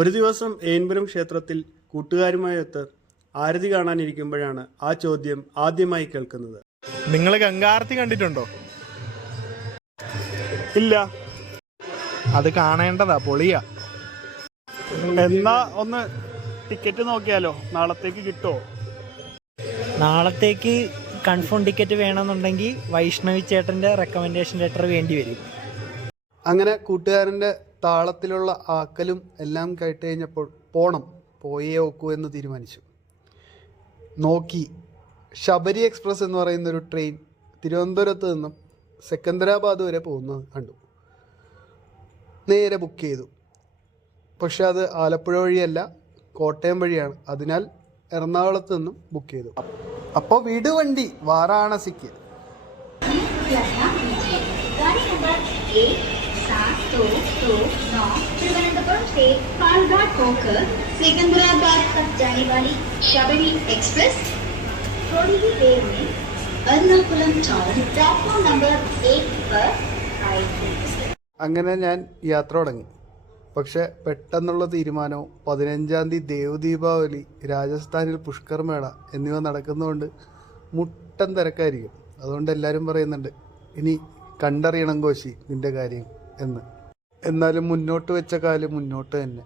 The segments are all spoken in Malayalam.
ഒരു ദിവസം ഏൻപുരം ക്ഷേത്രത്തിൽ കൂട്ടുകാരുമായൊത്ത് ആരതി കാണാനിരിക്കുമ്പോഴാണ് ആ ചോദ്യം ആദ്യമായി കേൾക്കുന്നത്. നിങ്ങൾ ഗംഗാരത്തി കണ്ടിട്ടുണ്ടോ? ഇല്ല. അത് കാണേണ്ടതാ, പൊളിയാ. എന്നാ ഒന്ന് ടിക്കറ്റ് നോക്കിയാലോ? നാളത്തേക്ക് കിട്ടുമോ? നാളത്തേക്ക് കൺഫേം ടിക്കറ്റ് വേണമെന്നുണ്ടെങ്കിൽ വൈഷ്ണവി ചേട്ടൻ്റെ റെക്കമെൻഡേഷൻ ലെറ്റർ വേണ്ടി വരും. അങ്ങനെ കൂട്ടുകാരൻ്റെ താളത്തിലുള്ള ആക്കലും എല്ലാം കേട്ട് കഴിഞ്ഞപ്പോൾ പോയേ നോക്കൂ എന്ന് തീരുമാനിച്ചു. നോക്കി. ശബരി എക്സ്പ്രസ് എന്ന് പറയുന്നൊരു ട്രെയിൻ തിരുവനന്തപുരത്ത് നിന്നും സെക്കന്ദരാബാദ് വരെ പോകുന്നത് കണ്ടു. നേരെ ബുക്ക് ചെയ്തു. പക്ഷെ അത് ആലപ്പുഴ വഴിയല്ല, കോട്ടയം വഴിയാണ്. അതിനാൽ എറണാകുളത്ത് നിന്നും ബുക്ക് ചെയ്തു. അപ്പോൾ വിടുവണ്ടി വാരാണസിക്ക്. तिरुवनंतपुरम से पालघाट होकर सिकंदराबाद तक जाने वाली शबरी एक्सप्रेस थोड़ी ही देर में एर्नाकुलम टाउन प्लेटफॉर्म नंबर 8 पर आएगी. അങ്ങനെ ഞാൻ യാത്ര തുടങ്ങി. പക്ഷെ പെട്ടെന്നുള്ള തീരുമാനവും 15-ാം തീയതി ദേവദീപാവലി, രാജസ്ഥാനിൽ പുഷ്കർ മേള എന്നിവ നടക്കുന്നതുകൊണ്ട് മുട്ടൻ തിരക്കായിരിക്കും. അതുകൊണ്ട് എല്ലാവരും പറയുന്നുണ്ട്, ഇനി കണ്ടറിയണം കോശി നിൻ്റെ കാര്യം എന്ന്. എന്നാലും മുന്നോട്ട് വെച്ച കാലം മുന്നോട്ട് തന്നെ.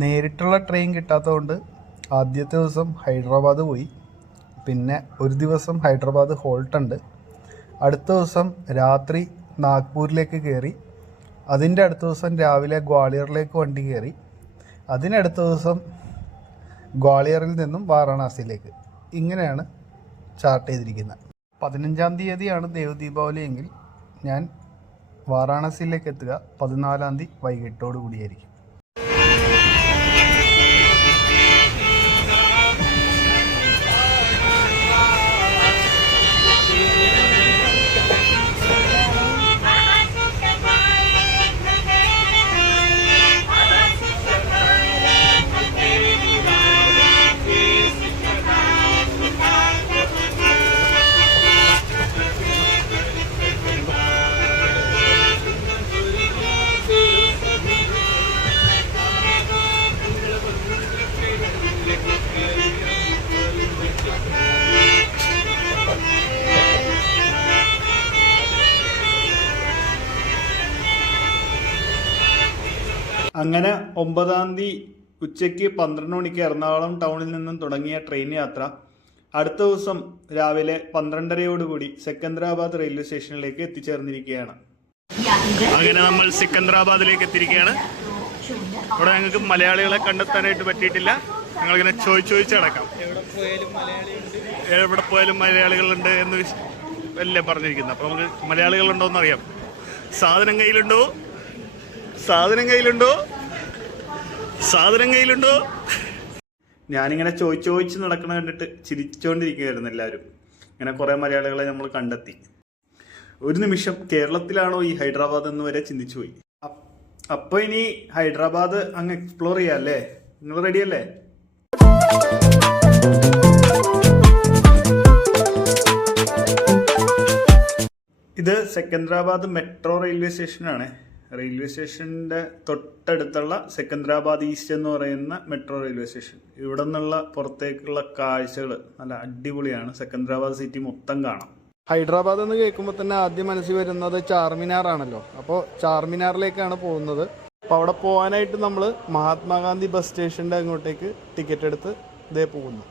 നേരിട്ടുള്ള ട്രെയിൻ കിട്ടാത്തതുകൊണ്ട് ആദ്യത്തെ ദിവസം ഹൈദരാബാദ് പോയി. പിന്നെ ഒരു ദിവസം ഹൈദരാബാദ് ഹോൾട്ടുണ്ട്. അടുത്ത ദിവസം രാത്രി നാഗ്പൂരിലേക്ക് കയറി. അതിൻ്റെ അടുത്ത ദിവസം രാവിലെ ഗ്വാളിയറിലേക്ക് വണ്ടി കയറി. അതിനടുത്ത ദിവസം ഗ്വാളിയറിൽ നിന്നും വാരണാസിയിലേക്ക്. ഇങ്ങനെയാണ് ചാർട്ട് ചെയ്തിരിക്കുന്നത്. 15-ാം തീയതിയാണ് ദേവദീപാവലി എങ്കിൽ ഞാൻ വാരാണസിയിലേക്ക് എത്തുക 14-ാം തീയതി വൈകിട്ടോടു കൂടിയായിരിക്കും. അങ്ങനെ 9-ാം തീയതി ഉച്ചയ്ക്ക് 12 മണിക്ക് എറണാകുളം ടൗണിൽ നിന്നും തുടങ്ങിയ ട്രെയിൻ യാത്ര അടുത്ത ദിവസം രാവിലെ 12:30 സെക്കന്ദരാബാദ് റെയിൽവേ സ്റ്റേഷനിലേക്ക് എത്തിച്ചേർന്നിരിക്കുകയാണ്. അങ്ങനെ നമ്മൾ സിക്കന്ദരാബാദിലേക്ക് എത്തിയിരിക്കുകയാണ്. ഇവിടെ ഞങ്ങൾക്ക് മലയാളികളെ കണ്ടെത്താനായിട്ട് പറ്റിയിട്ടില്ല. ഞങ്ങളിങ്ങനെ ചോദിച്ചടക്കാം. എവിടെ പോയാലും മലയാളികളുണ്ട് എന്ന് അല്ലേ പറഞ്ഞിരിക്കുന്നത്. അപ്പോൾ നമുക്ക് മലയാളികളുണ്ടോയെന്ന് അറിയാം. സാധനം കയ്യിലുണ്ടോ? ഞാനിങ്ങനെ ചോദിച്ച് നടക്കണ കണ്ടിട്ട് ചിരിച്ചുകൊണ്ടിരിക്കുകയായിരുന്നു എല്ലാവരും. ഇങ്ങനെ കുറേ മലയാളികളെ നമ്മൾ കണ്ടെത്തി. ഒരു നിമിഷം കേരളത്തിലാണോ ഈ ഹൈദരാബാദ് എന്ന് വരെ ചിന്തിച്ചു പോയി. അപ്പോൾ ഇനി ഹൈദരാബാദ് അങ്ങ് എക്സ്പ്ലോർ ചെയ്യാം അല്ലേ? നിങ്ങൾ റെഡിയല്ലേ? ഇത് സെക്കന്ദരാബാദ് മെട്രോ റെയിൽവേ സ്റ്റേഷനാണ്. റെയിൽവേ സ്റ്റേഷൻ്റെ തൊട്ടടുത്തുള്ള സെക്കന്ദരാബാദ് ഈസ്റ്റ് എന്ന് പറയുന്ന മെട്രോ റെയിൽവേ സ്റ്റേഷൻ. ഇവിടെ നിന്നുള്ള പുറത്തേക്കുള്ള കാഴ്ചകൾ നല്ല അടിപൊളിയാണ്. സെക്കന്ദരാബാദ് സിറ്റി മൊത്തം കാണാം. ഹൈദരാബാദ് എന്ന് കേൾക്കുമ്പോൾ തന്നെ ആദ്യം മനസ്സിൽ വരുന്നത് ചാർമിനാർ ആണല്ലോ. അപ്പോൾ ചാർമിനാറിലേക്കാണ് പോകുന്നത്. അപ്പോൾ അവിടെ പോകാനായിട്ട് നമ്മൾ മഹാത്മാഗാന്ധി ബസ് സ്റ്റേഷൻ്റെ അങ്ങോട്ടേക്ക് ടിക്കറ്റ് എടുത്ത് ഇതേ പോകുന്നു.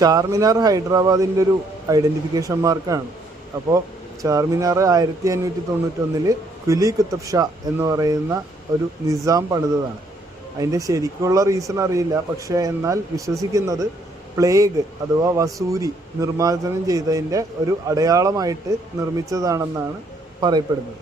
ചാർമിനാർ ഹൈദരാബാദിൻ്റെ ഒരു ഐഡൻറ്റിഫിക്കേഷൻ മാർക്കാണ്. അപ്പോൾ ചാർമിനാർ 1591 കുലി കുത്തബ് ഷാ എന്ന് പറയുന്ന ഒരു നിസാം പണിതതാണ്. അതിൻ്റെ ശരിക്കുള്ള റീസൺ അറിയില്ല, പക്ഷേ എന്നാൽ വിശ്വസിക്കുന്നത് പ്ലേഗ് അഥവാ വസൂരി നിർമ്മാർജ്ജനം ചെയ്തതിൻ്റെ ഒരു അടയാളമായിട്ട് നിർമ്മിച്ചതാണെന്നാണ് പറയപ്പെടുന്നത്.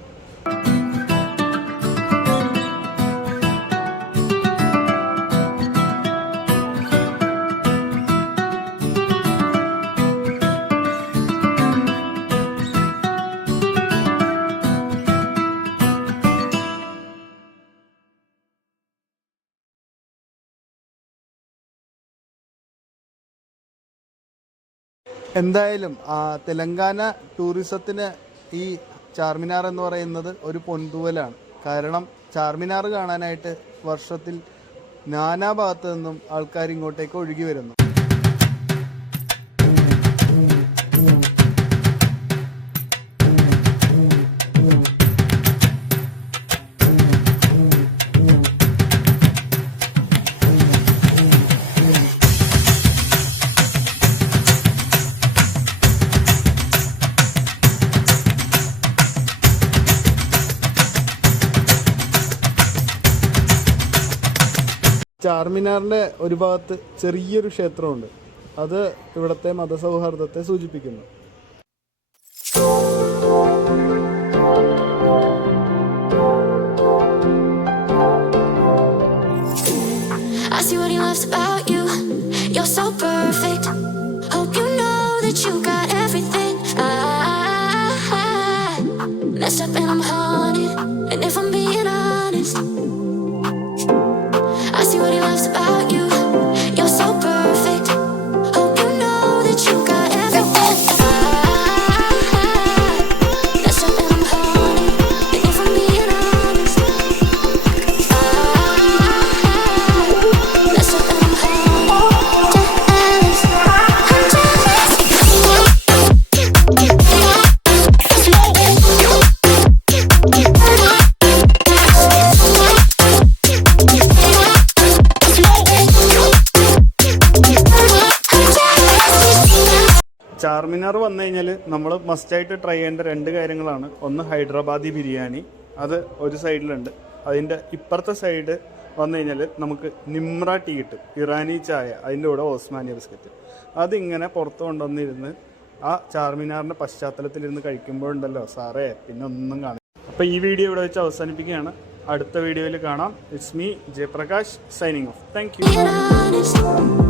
എന്തായാലും തെലങ്കാന ടൂറിസത്തിന് ഈ ചാർമിനാർ എന്ന് പറയുന്നത് ഒരു പൊൻതൂവലാണ്. കാരണം ചാർമിനാർ കാണാനായിട്ട് വർഷത്തിൽ നാനാഭാഗത്തു നിന്നും ആൾക്കാർ ഇങ്ങോട്ടേക്ക് ഒഴുകി വരുന്നു. ചാർമിനാറിൻ്റെ ഒരു ഭാഗത്ത് ചെറിയൊരു ക്ഷേത്രമുണ്ട്. അത് ഇവിടുത്തെ മതസൗഹാർദ്ദത്തെ സൂചിപ്പിക്കുന്നു. I see what he loves about you. You're so perfect. Hope you know that you got everything. I messed up and I'm haunted. And if I'm being honest, I see what he loves about you. You're so perfect. Hope you know that you got everything. Messed up and I'm haunted. And if I'm being honest, messed up and I'm haunted. Jealous. I'm jealous. Charminar വന്നു കഴിഞ്ഞാൽ നമ്മൾ മസ്റ്റായിട്ട് ട്രൈ ചെയ്യേണ്ട 2 കാര്യങ്ങളാണ്. ഒന്ന് ഹൈദരാബാദി ബിരിയാണി, അത് ഒരു സൈഡിലുണ്ട്. അതിൻ്റെ ഇപ്പുറത്തെ സൈഡ് വന്നു കഴിഞ്ഞാൽ നമുക്ക് നിമ്ര ടീ കിട്ടും, ഇറാനി ചായ, അതിൻ്റെ കൂടെ ഓസ്മാനിയ ബിസ്ക്കറ്റ്. അതിങ്ങനെ പുറത്ത് കൊണ്ടുവന്നിരുന്ന് ആ ചാർമിനാറിൻ്റെ പശ്ചാത്തലത്തിലിരുന്ന് കഴിക്കുമ്പോഴുണ്ടല്ലോ സാറേ പിന്നെ ഒന്നും കാണും. അപ്പോൾ ഈ വീഡിയോ ഇവിടെ വെച്ച് അവസാനിപ്പിക്കുകയാണ്. അടുത്ത വീഡിയോയിൽ കാണാം. It's me Jayaprakash signing off. Thank you.